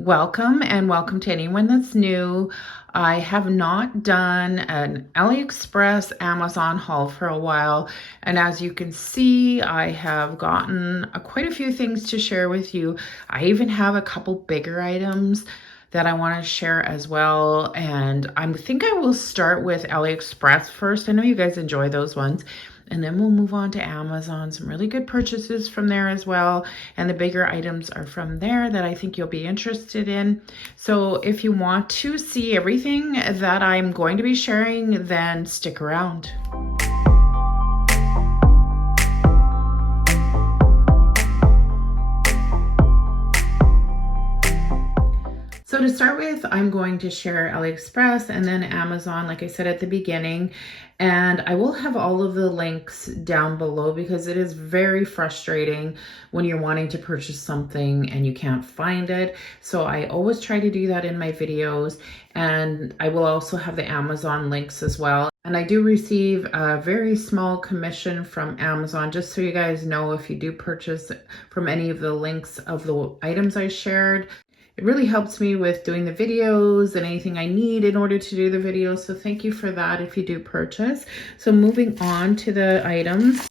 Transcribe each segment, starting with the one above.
Welcome and welcome to anyone that's new. I have not done an AliExpress Amazon haul for a while, and as you can see, I have gotten quite a few things to share with you. I even have a couple bigger items that I want to share as well, and I think I will start with AliExpress first. I know you guys enjoy those ones. And then we'll move on to Amazon. Some really good purchases from there as well. And the bigger items are from there that I think you'll be interested in. So if you want to see everything that I'm going to be sharing, then stick around. So to start with, I'm going to share AliExpress and then Amazon, like I said at the beginning. And I will have all of the links down below because it is very frustrating when you're wanting to purchase something and you can't find it. So I always try to do that in my videos. And I will also have the Amazon links as well. And I do receive a very small commission from Amazon, just so you guys know, if you do purchase from any of the links of the items I shared. It really helps me with doing the videos and anything I need in order to do the videos. So thank you for that if you do purchase. So moving on to the items.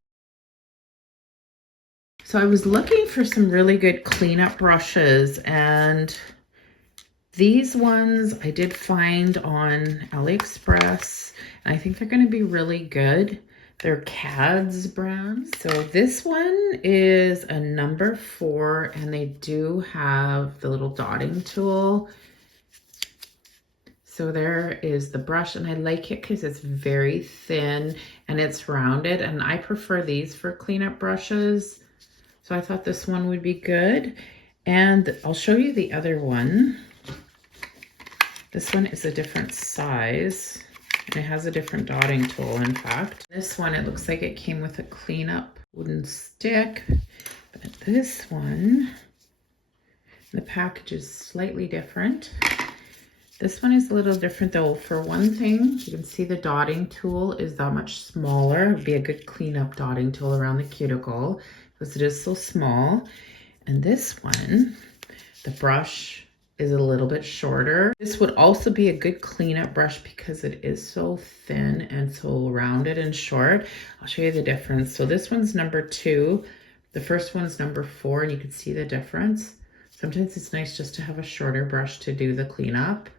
So I was looking for some really good cleanup brushes, and these ones I did find on AliExpress. And I think they're going to be really good. They're Cad's brand. So this one is a number 4, and they do have the little dotting tool. So there is the brush, and I like it because it's very thin and it's rounded, and I prefer these for cleanup brushes. So I thought this one would be good. And I'll show you the other one. This one is a different size. It has a different dotting tool, in fact. This one, it looks like it came with a cleanup wooden stick. But this one, the package is slightly different. This one is a little different though. For one thing, you can see the dotting tool is that much smaller. It would be a good cleanup dotting tool around the cuticle because it is so small. And this one, the brush is a little bit shorter. This would also be a good cleanup brush because it is so thin and so rounded and short. I'll show you the difference. So this one's number 2. The first one's number 4, and you can see the difference. Sometimes it's nice just to have a shorter brush to do the cleanup.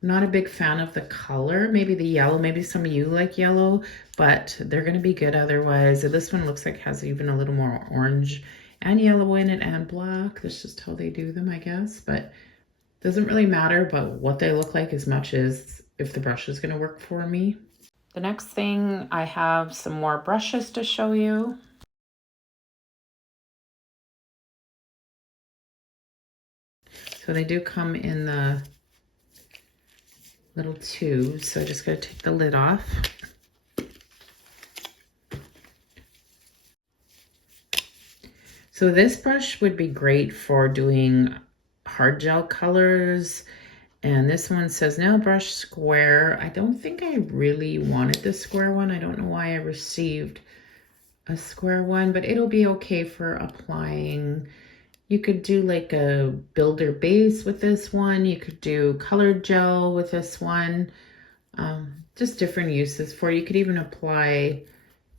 Not a big fan of the color, maybe the yellow, maybe some of you like yellow, but they're gonna be good otherwise. This one looks like it has even a little more orange and yellow in it and black. That's just how they do them, I guess, but doesn't really matter about what they look like as much as if the brush is going to work for me. The next thing, I have some more brushes to show you. So they do come in the little tubes, so I just got to take the lid off. So this brush would be great for doing hard gel colors. And this one says nail brush square. I don't think I really wanted the square one. I don't know why I received a square one, but it'll be okay for applying. You could do like a builder base with this one. You could do colored gel with this one. Just different uses for it. You could even apply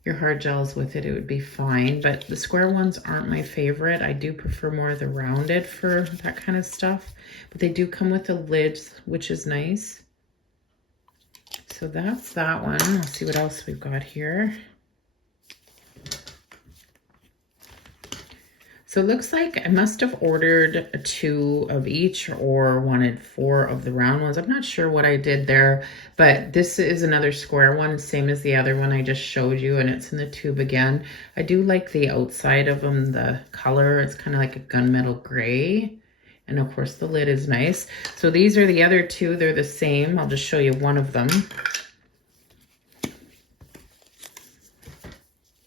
your hard gels with it, it would be fine, but the square ones aren't my favorite. I do prefer more the rounded for that kind of stuff, but they do come with a lid, which is nice. So that's that one. Let's see what else we've got here. So it looks like I must have ordered 2 of each or wanted 4 of the round ones. I'm not sure what I did there, but this is another square one, same as the other one I just showed you, and it's in the tube again. I do like the outside of them, the color. It's kind of like a gunmetal gray. And of course the lid is nice. So these are the other 2. They're the same. I'll just show you one of them.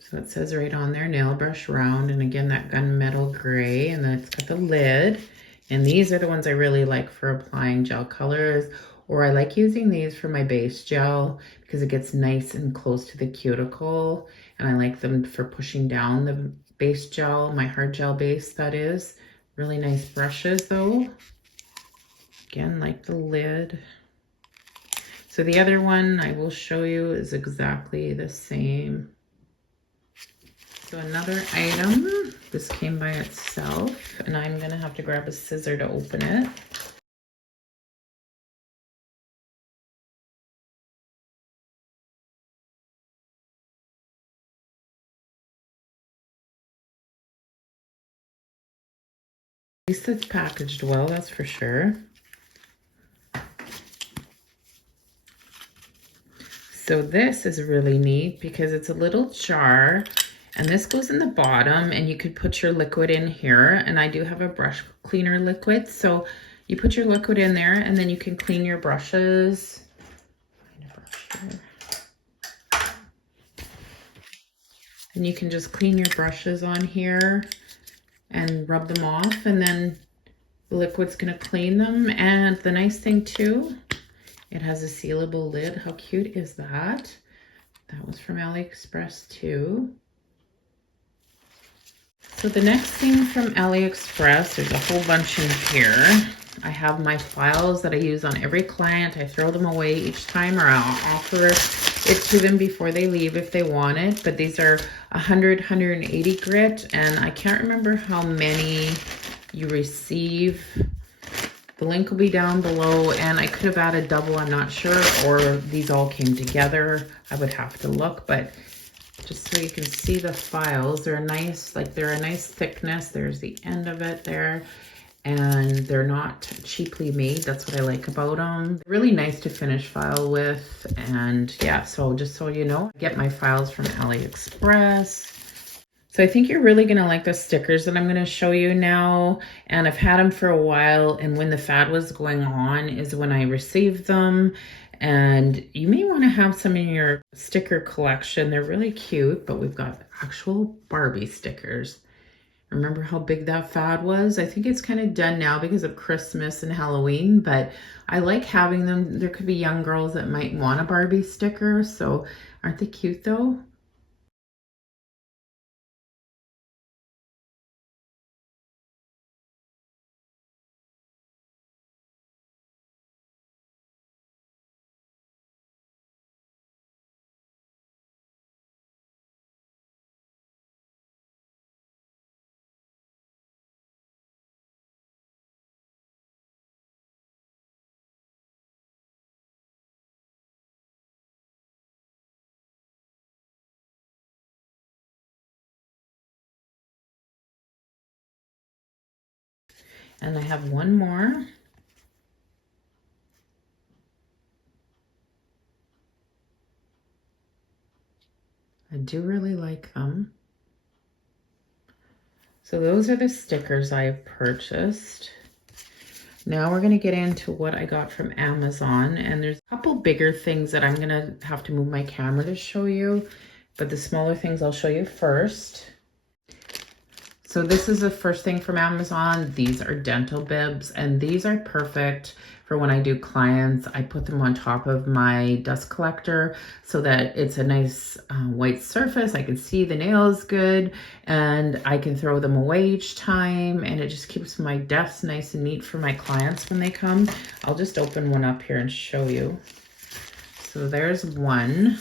So it says right on there, nail brush round, and again that gunmetal gray, and then it's got the lid. And these are the ones I really like for applying gel colors, or I like using these for my base gel because it gets nice and close to the cuticle, and I like them for pushing down the base gel, my hard gel base that is. Really nice brushes though. Again, like the lid. So the other one I will show you is exactly the same. So another item, this came by itself, and I'm gonna have to grab a scissor to open it. At least it's packaged well, that's for sure. So this is really neat because it's a little jar, and this goes in the bottom, and you could put your liquid in here. And I do have a brush cleaner liquid, so you put your liquid in there, and then you can clean your brushes. Find a brush here. And you can just clean your brushes on here and rub them off, and then the liquid's gonna clean them. And the nice thing too, it has a sealable lid. How cute is that? That was from AliExpress too. So the next thing from AliExpress, there's a whole bunch in here. I have my files that I use on every client. I throw them away each time, or I'll offer it to them before they leave if they want it. But these are 100, 180 grit, and I can't remember how many you receive. The link will be down below, and I could have added double, I'm not sure, or these all came together. I would have to look, but just so you can see the files, they're nice, like they're a nice thickness. There's the end of it there, and they're not cheaply made. That's what I like about them. Really nice to finish file with. And yeah, so just so you know, I get my files from AliExpress. So I think you're really gonna like the stickers that I'm gonna show you now. And I've had them for a while, and when the fad was going on is when I received them. And you may wanna have some in your sticker collection. They're really cute, but we've got actual Barbie stickers. Remember how big that fad was? I think it's kind of done now because of Christmas and Halloween, but I like having them. There could be young girls that might want a Barbie sticker. So aren't they cute though? And I have one more. I do really like them. So those are the stickers I purchased. Now we're gonna get into what I got from Amazon, and there's a couple bigger things that I'm gonna have to move my camera to show you, but the smaller things I'll show you first. So this is the first thing from Amazon. These are dental bibs, and these are perfect for when I do clients. I put them on top of my dust collector so that it's a nice white surface. I can see the nails good, and I can throw them away each time, and it just keeps my desk nice and neat for my clients when they come. I'll just open one up here and show you. So there's one.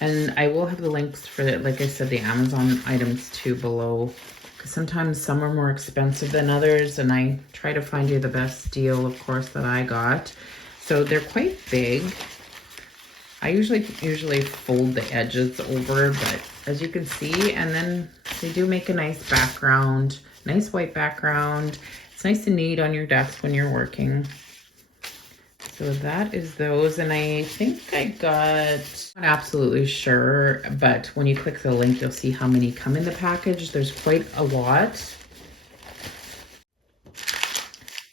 And I will have the links for, like I said, the Amazon items too below, because sometimes some are more expensive than others, and I try to find you the best deal, of course, that I got. So they're quite big. I usually fold the edges over, but as you can see, and then they do make a nice background, nice white background. It's nice and neat on your desk when you're working. So that is those, and I think I got, I'm not absolutely sure, but when you click the link, you'll see how many come in the package. There's quite a lot.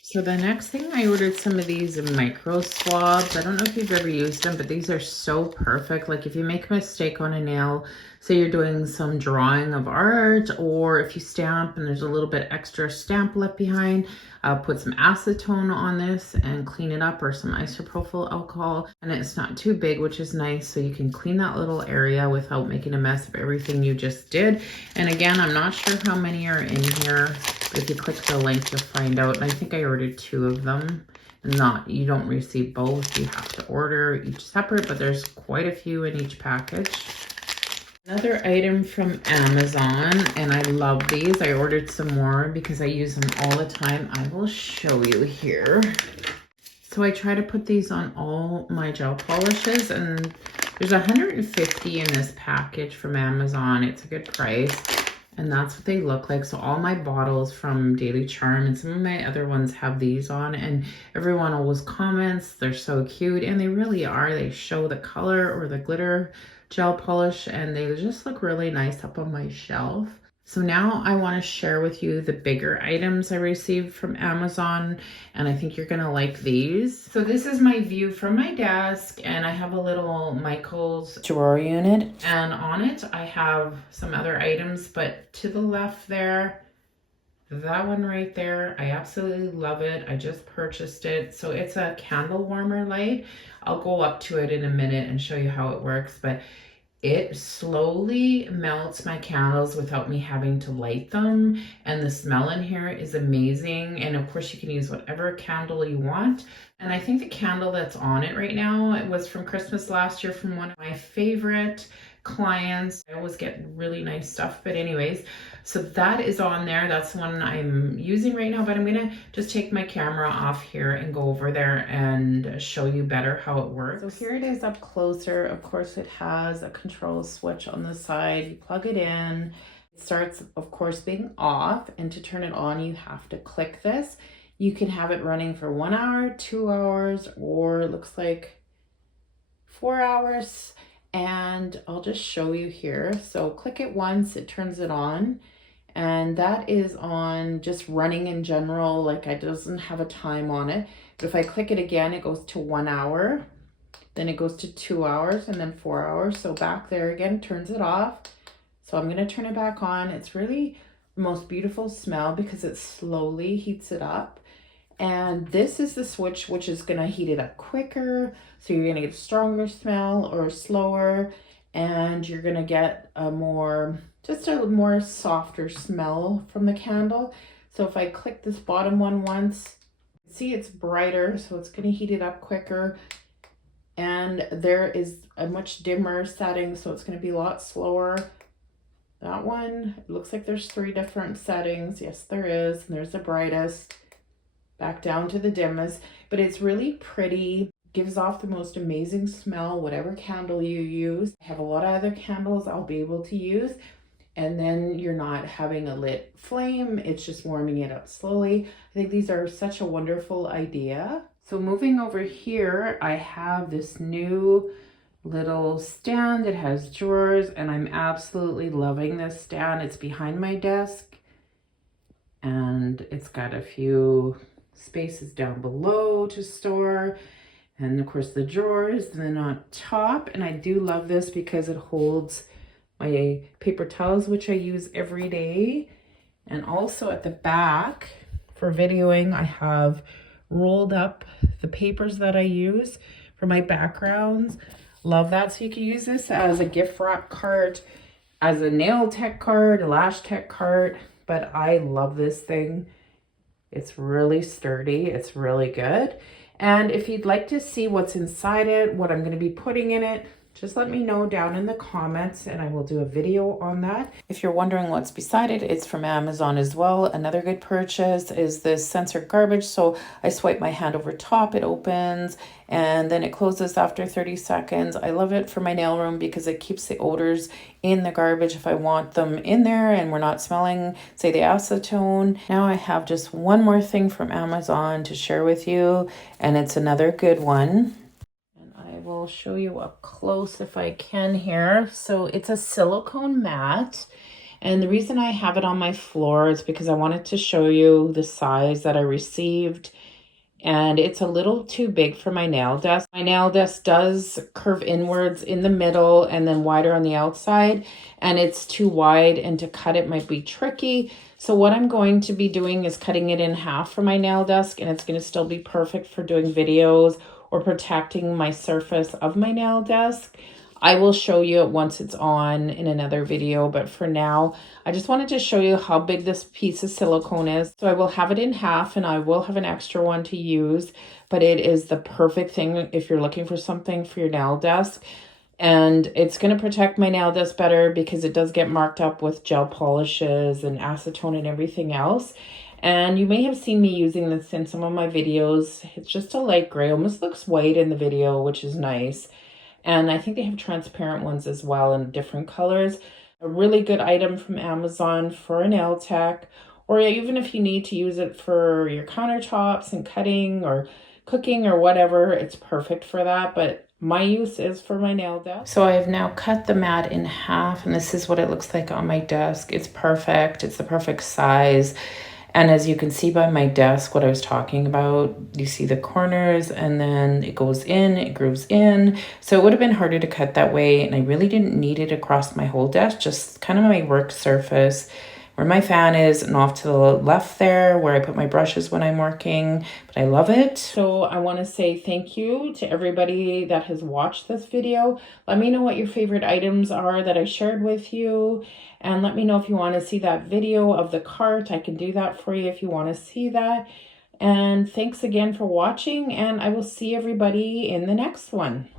So the next thing, I ordered some of these micro swabs. I don't know if you've ever used them, but these are so perfect. Like if you make a mistake on a nail, say you're doing some drawing of art, or if you stamp and there's a little bit extra stamp left behind, put some acetone on this and clean it up, or some isopropyl alcohol. And it's not too big, which is nice, so you can clean that little area without making a mess of everything you just did. And again, I'm not sure how many are in here, but if you click the link, you'll find out. And I think I ordered 2 of them. You don't receive both, you have to order each separate, but there's quite a few in each package. Another item from Amazon, and I love these. I ordered some more because I use them all the time. I will show you here. So I try to put these on all my gel polishes, and there's 150 in this package from Amazon. It's a good price, and that's what they look like. So all my bottles from Daily Charme and some of my other ones have these on, and everyone always comments they're so cute, and they really are. They show the color or the glitter gel polish, and they just look really nice up on my shelf. So now I want to share with you the bigger items I received from Amazon, and I think you're going to like these. So this is my view from my desk, and I have a little Michaels drawer unit, and on it I have some other items, but to the left there, that one right there, I absolutely love it. I just purchased it. So it's a candle warmer light. I'll go up to it in a minute and show you how it works, but it slowly melts my candles without me having to light them. And the smell in here is amazing. And of course you can use whatever candle you want. And I think the candle that's on it right now, it was from Christmas last year from one of my favorite clients. I always get really nice stuff, but anyways, so that is on there. That's the one I'm using right now, but I'm gonna just take my camera off here and go over there and show you better how it works. So here it is up closer. Of course, it has a control switch on the side. You plug it in. It starts, of course, being off, and to turn it on, you have to click this. You can have it running for 1 hour, 2 hours, or it looks like 4 hours. And I'll just show you here. So click it once, it turns it on. And that is on just running in general, like it doesn't have a time on it. But if I click it again, it goes to 1 hour, then it goes to 2 hours, and then 4 hours. So back there again, turns it off. So I'm gonna turn it back on. It's really the most beautiful smell because it slowly heats it up. And this is the switch which is going to heat it up quicker. So you're going to get a stronger smell or slower, and you're going to get just a more softer smell from the candle. So if I click this bottom one once, see it's brighter, so it's going to heat it up quicker. And there is a much dimmer setting, so it's going to be a lot slower. That one, it looks like there's 3 different settings. Yes, there is. And there's the brightest. Back down to the dimmest, but it's really pretty, gives off the most amazing smell, whatever candle you use. I have a lot of other candles I'll be able to use, and then you're not having a lit flame, it's just warming it up slowly. I think these are such a wonderful idea. So moving over here, I have this new little stand. It has drawers, and I'm absolutely loving this stand. It's behind my desk, and it's got a few spaces down below to store, and of course the drawers, and then on top. And I do love this because it holds my paper towels, which I use every day. And also at the back for videoing, I have rolled up the papers that I use for my backgrounds. Love that. So you can use this as a gift wrap card, as a nail tech card, a lash tech card, but I love this thing. It's really sturdy. It's really good. And if you'd like to see what's inside it, what I'm going to be putting in it, just let me know down in the comments and I will do a video on that. If you're wondering what's beside it, it's from Amazon as well. Another good purchase is this sensor garbage. So I swipe my hand over top, it opens, and then it closes after 30 seconds. I love it for my nail room because it keeps the odors in the garbage if I want them in there and we're not smelling, say, the acetone. Now I have just one more thing from Amazon to share with you, and it's another good one. Will show you up close if I can here. So it's a silicone mat, and the reason I have it on my floor is because I wanted to show you the size that I received, and it's a little too big for my nail desk. My nail desk does curve inwards in the middle and then wider on the outside, and it's too wide, and to cut it might be tricky. So what I'm going to be doing is cutting it in half for my nail desk, and it's going to still be perfect for doing videos or protecting my surface of my nail desk. I will show you it once it's on in another video, but for now, I just wanted to show you how big this piece of silicone is. So I will have it in half, and I will have an extra one to use, but it is the perfect thing if you're looking for something for your nail desk. And it's going to protect my nail desk better because it does get marked up with gel polishes and acetone and everything else. And you may have seen me using this in some of my videos. It's just a light gray, almost looks white in the video, which is nice. And I think they have transparent ones as well in different colors. A really good item from Amazon for a nail tech, or even if you need to use it for your countertops and cutting or cooking or whatever, it's perfect for that. But my use is for my nail desk. So I have now cut the mat in half, and this is what it looks like on my desk. It's perfect. It's the perfect size. And as you can see by my desk, what I was talking about, you see the corners, and then it goes in, it grooves in. So it would have been harder to cut that way, and I really didn't need it across my whole desk, just kind of my work surface where my fan is, and off to the left there where I put my brushes when I'm working, but I love it. So I want to say thank you to everybody that has watched this video. Let me know what your favorite items are that I shared with you, and let me know if you want to see that video of the cart. I can do that for you if you want to see that. And thanks again for watching, and I will see everybody in the next one.